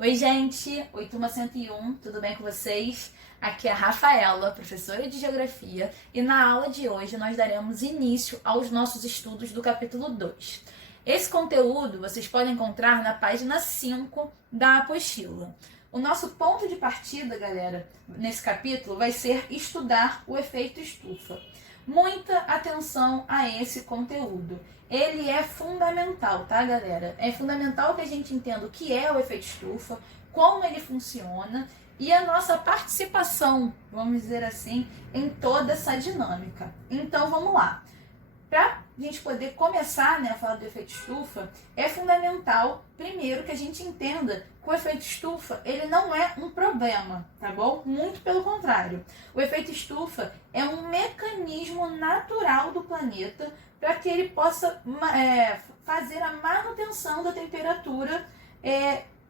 Oi, gente! Oi, turma 101, tudo bem com vocês? Aqui é a Rafaela, professora de Geografia, e na aula de hoje nós daremos início aos nossos estudos do capítulo 2. Esse conteúdo vocês podem encontrar na página 5 da apostila. O nosso ponto de partida, galera, nesse capítulo vai ser estudar o efeito estufa. Muita atenção a esse conteúdo. Ele é fundamental, tá, galera? É fundamental que a gente entenda o que é o efeito estufa, como ele funciona e a nossa participação, vamos dizer assim, em toda essa dinâmica. Então, vamos lá. Para a gente poder começar, a falar do efeito estufa, é fundamental, primeiro, que a gente entenda que o efeito estufa, ele não é um problema, tá bom? Muito pelo contrário. O efeito estufa é um mecanismo natural do planeta para que ele possa fazer a manutenção da temperatura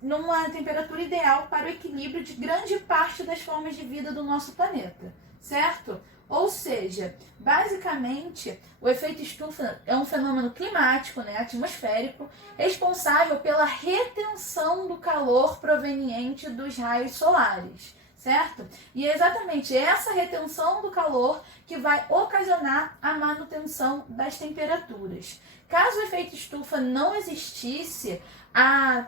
numa temperatura ideal para o equilíbrio de grande parte das formas de vida do nosso planeta, certo? Ou seja, basicamente, o efeito estufa é um fenômeno climático, atmosférico, responsável pela retenção do calor proveniente dos raios solares, certo? E é exatamente essa retenção do calor que vai ocasionar a manutenção das temperaturas. Caso o efeito estufa não existisse, a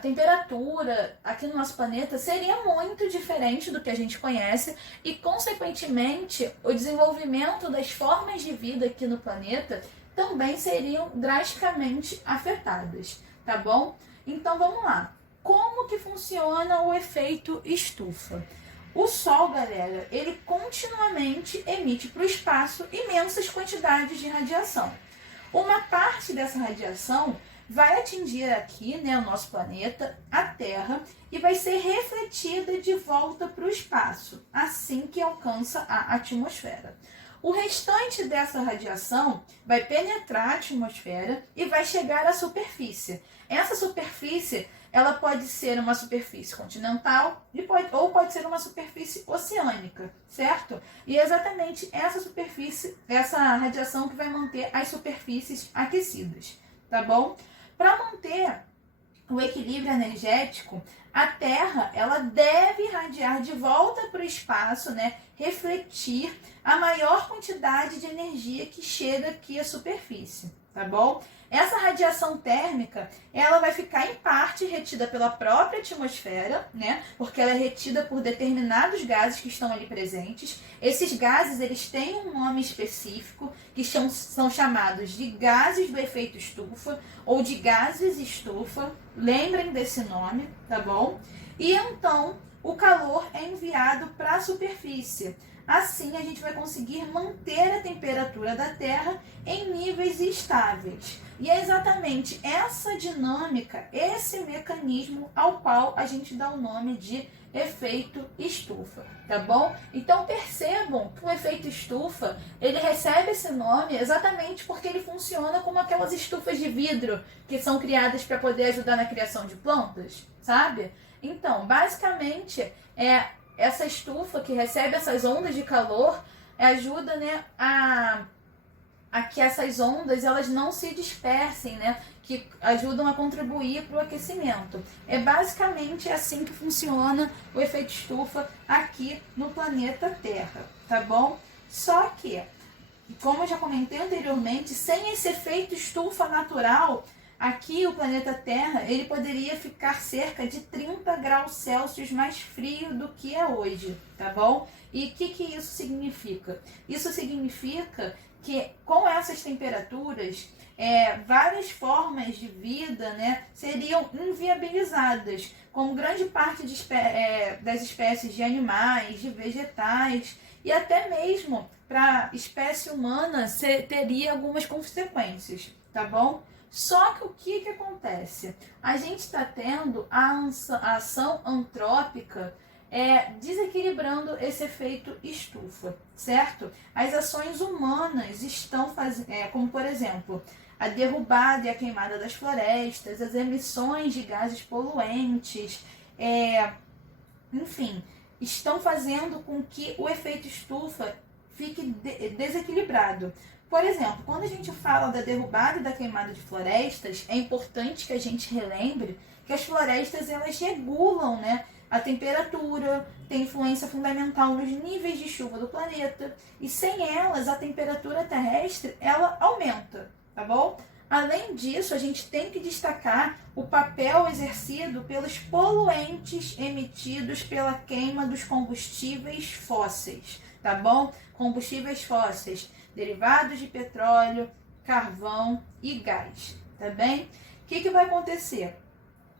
temperatura aqui no nosso planeta seria muito diferente do que a gente conhece e, consequentemente, o desenvolvimento das formas de vida aqui no planeta também seriam drasticamente afetadas, tá bom? Então, vamos lá. Como que funciona o efeito estufa? O Sol, galera, ele continuamente emite para o espaço imensas quantidades de radiação. Uma parte dessa radiação vai atingir aqui, o nosso planeta, a Terra, e vai ser refletida de volta para o espaço, assim que alcança a atmosfera. O restante dessa radiação vai penetrar a atmosfera e vai chegar à superfície. Essa superfície, ela pode ser uma superfície continental ou pode ser uma superfície oceânica, certo? E é exatamente essa superfície, essa radiação que vai manter as superfícies aquecidas, tá bom? Para manter o equilíbrio energético, a Terra ela deve irradiar de volta para o espaço, refletir a maior quantidade de energia que chega aqui à superfície, tá bom? Essa radiação térmica, ela vai ficar em parte retida pela própria atmosfera, porque ela é retida por determinados gases que estão ali presentes. Esses gases, eles têm um nome específico, que são chamados de gases do efeito estufa ou de gases estufa. Lembrem desse nome, tá bom? E então, o calor é enviado para a superfície. Assim, a gente vai conseguir manter a temperatura da Terra em níveis estáveis. E é exatamente essa dinâmica, esse mecanismo ao qual a gente dá o nome de efeito estufa, tá bom? Então percebam que o efeito estufa, ele recebe esse nome exatamente porque ele funciona como aquelas estufas de vidro que são criadas para poder ajudar na criação de plantas, sabe? Então, basicamente, essa estufa que recebe essas ondas de calor ajuda a que essas ondas elas não se dispersem, que ajudam a contribuir para o aquecimento. É basicamente assim que funciona o efeito estufa aqui no planeta Terra, tá bom? Só que, como eu já comentei anteriormente, sem esse efeito estufa natural, aqui o planeta Terra ele poderia ficar cerca de 30 graus Celsius mais frio do que é hoje, tá bom? E o que isso significa? Isso significa que com essas temperaturas, várias formas de vida seriam inviabilizadas, como grande parte das espécies de animais, de vegetais, e até mesmo para a espécie humana teria algumas consequências, tá bom? Só que o que acontece? A gente está tendo a ação antrópica desequilibrando esse efeito estufa, certo? As ações humanas estão fazendo, como por exemplo, a derrubada e a queimada das florestas, as emissões de gases poluentes, enfim, estão fazendo com que o efeito estufa fique desequilibrado. Por exemplo, quando a gente fala da derrubada e da queimada de florestas, é importante que a gente relembre que as florestas elas regulam, né, a temperatura, tem influência fundamental nos níveis de chuva do planeta, e sem elas a temperatura terrestre ela aumenta, tá bom? Além disso, a gente tem que destacar o papel exercido pelos poluentes emitidos pela queima dos combustíveis fósseis, tá bom? Combustíveis fósseis, derivados de petróleo, carvão e gás, tá bem? O que vai acontecer?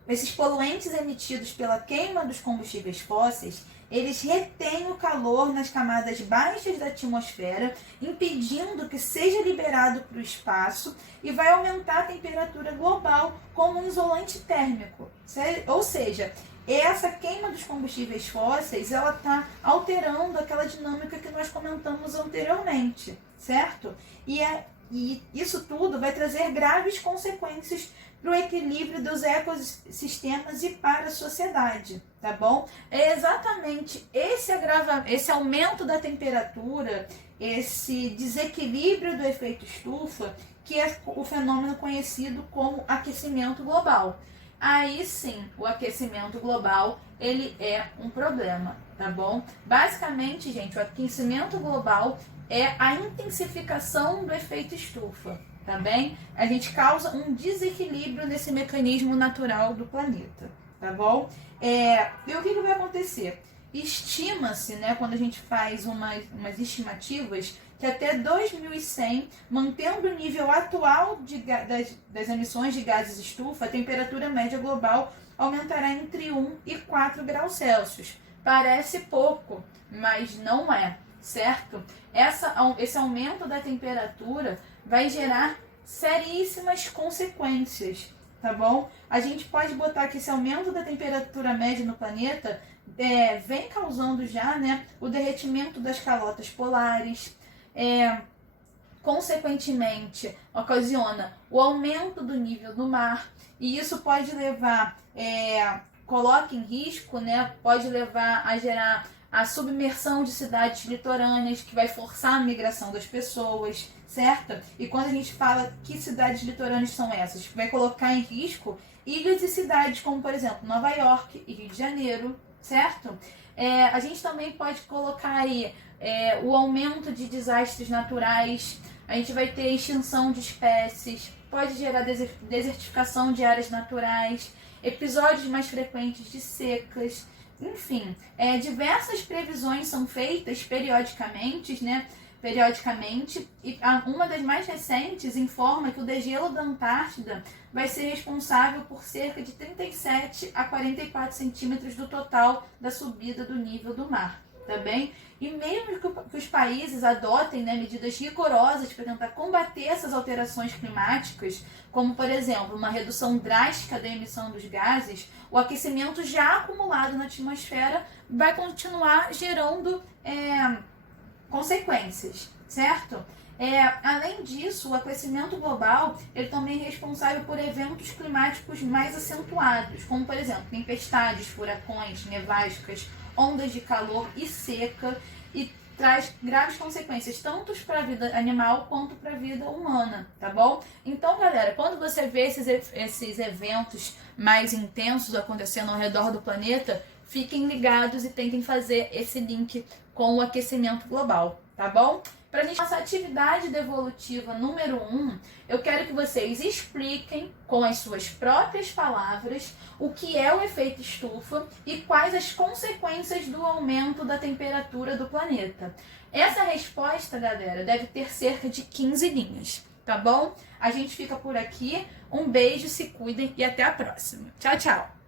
Esses poluentes emitidos pela queima dos combustíveis fósseis, eles retêm o calor nas camadas baixas da atmosfera, impedindo que seja liberado para o espaço e vai aumentar a temperatura global como um isolante térmico. Ou seja, essa queima dos combustíveis fósseis, ela está alterando aquela dinâmica que nós comentamos anteriormente, certo? E isso tudo vai trazer graves consequências para o equilíbrio dos ecossistemas e para a sociedade, tá bom? É exatamente esse aumento da temperatura, esse desequilíbrio do efeito estufa, que é o fenômeno conhecido como aquecimento global. Aí sim, o aquecimento global, ele é um problema, tá bom? Basicamente, gente, o aquecimento global é a intensificação do efeito estufa, tá bem? A gente causa um desequilíbrio nesse mecanismo natural do planeta, tá bom? E o que vai acontecer? Estima-se, né, quando a gente faz umas estimativas, que até 2100, mantendo o nível atual das emissões de gases estufa, a temperatura média global aumentará entre 1 e 4 graus Celsius. Parece pouco, mas não é, certo? Esse aumento da temperatura vai gerar seríssimas consequências, tá bom? A gente pode botar que esse aumento da temperatura média no planeta vem causando já, né, o derretimento das calotas polares, consequentemente ocasiona o aumento do nível do mar, e isso pode levar, coloca em risco, né, pode levar a gerar a submersão de cidades litorâneas, que vai forçar a migração das pessoas, certo? E quando a gente fala que cidades litorâneas são essas, vai colocar em risco ilhas e cidades como, por exemplo, Nova York e Rio de Janeiro, certo? A gente também pode colocar aí o aumento de desastres naturais, a gente vai ter extinção de espécies, pode gerar desertificação de áreas naturais, episódios mais frequentes de secas, enfim, diversas previsões são feitas periodicamente, né? E uma das mais recentes informa que o degelo da Antártida vai ser responsável por cerca de 37 a 44 centímetros do total da subida do nível do mar, tá bem? E mesmo que os países adotem, né, medidas rigorosas para tentar combater essas alterações climáticas, como, por exemplo, uma redução drástica da emissão dos gases, o aquecimento já acumulado na atmosfera vai continuar gerando consequências, certo? Além disso, o aquecimento global ele também é responsável por eventos climáticos mais acentuados, como, por exemplo, tempestades, furacões, nevascas, ondas de calor e seca, e traz graves consequências tanto para a vida animal quanto para a vida humana, tá bom? Então, galera, quando você vê esses eventos mais intensos acontecendo ao redor do planeta, fiquem ligados e tentem fazer esse link com o aquecimento global, tá bom? Para a gente passar a atividade devolutiva número 1, eu quero que vocês expliquem com as suas próprias palavras o que é o efeito estufa e quais as consequências do aumento da temperatura do planeta. Essa resposta, galera, deve ter cerca de 15 linhas, tá bom? A gente fica por aqui, um beijo, se cuidem e até a próxima. Tchau, tchau!